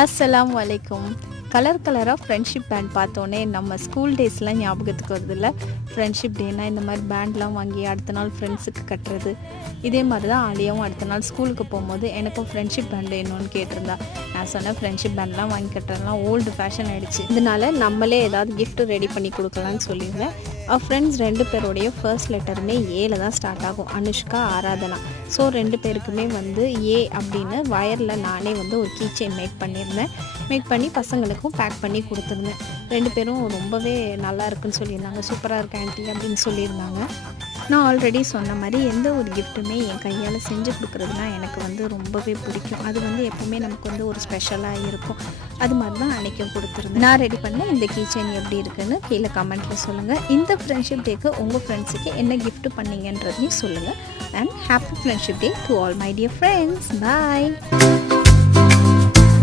அஸ்ஸலாமு அலைக்கும். கலர் கலராக ஃப்ரெண்ட்ஷிப் பேண்ட் பார்த்தோன்னே நம்ம ஸ்கூல் டேஸ்லாம் ஞாபகத்துக்கு வருதுல்ல. ஃப்ரெண்ட்ஷிப் டேனா இந்த மாதிரி பேண்ட்லாம் வாங்கி அடுத்த நாள் ஃப்ரெண்ட்ஸுக்கு கட்டுறது. இதே மாதிரி தான் ஆலியாவும் அடுத்த நாள் ஸ்கூலுக்கு போகும்போது எனக்கும் ஃப்ரெண்ட்ஷிப் பேண்ட் வேணும்னு கேட்டிருந்தா. நான் சொன்னேன் ஃப்ரெண்ட்ஷிப் பேண்ட்லாம் வாங்கி கட்டுறதுலாம் ஓல்டு ஃபேஷன் ஆகிடுச்சு, இதனால நம்மளே ஏதாவது gift ரெடி பண்ணி கொடுக்கலான்னு சொல்லியிருந்தேன். ஃப்ரெண்ட்ஸ் 2 பேருடைய ஃபர்ஸ்ட் லெட்டருமே ஏல தான் ஸ்டார்ட் ஆகும், அனுஷ்கா ஆராதனா. ஸோ 2 பேருக்குமே வந்து ஏ அப்படின்னு வயரில் நானே வந்து ஒரு கீ செயின் மேக் பண்ணி பசங்களுக்கும் பேக் பண்ணி கொடுத்துருந்தேன். 2 பேரும் ரொம்பவே நல்லா இருக்குன்னு சொல்லியிருந்தாங்க. சூப்பராக இருக்கு ஆண்டி அப்படின்னு சொல்லியிருந்தாங்க. நான் ஆல்ரெடி சொன்ன மாதிரி எந்த ஒரு கிஃப்ட்டுமே என் கையால் செஞ்சு கொடுக்குறதுனா எனக்கு வந்து ரொம்பவே பிடிக்கும். அது வந்து எப்போவுமே நமக்கு வந்து ஒரு ஸ்பெஷலாக இருக்கும். அது மாதிரி தான் அன்றைக்கும் கொடுத்துருந்தேன். நான் ரெடி பண்ண இந்த கீ செயின் எப்படி இருக்குன்னு கீழே கமெண்ட்டில் சொல்லுங்கள். இந்த ஃப்ரெண்ட்ஷிப் டேக்கு உங்கள் ஃப்ரெண்ட்ஸுக்கு என்ன கிஃப்ட் பண்ணீங்கன்றதையும் சொல்லுங்கள். And happy friendship day to all my dear friends. Bye.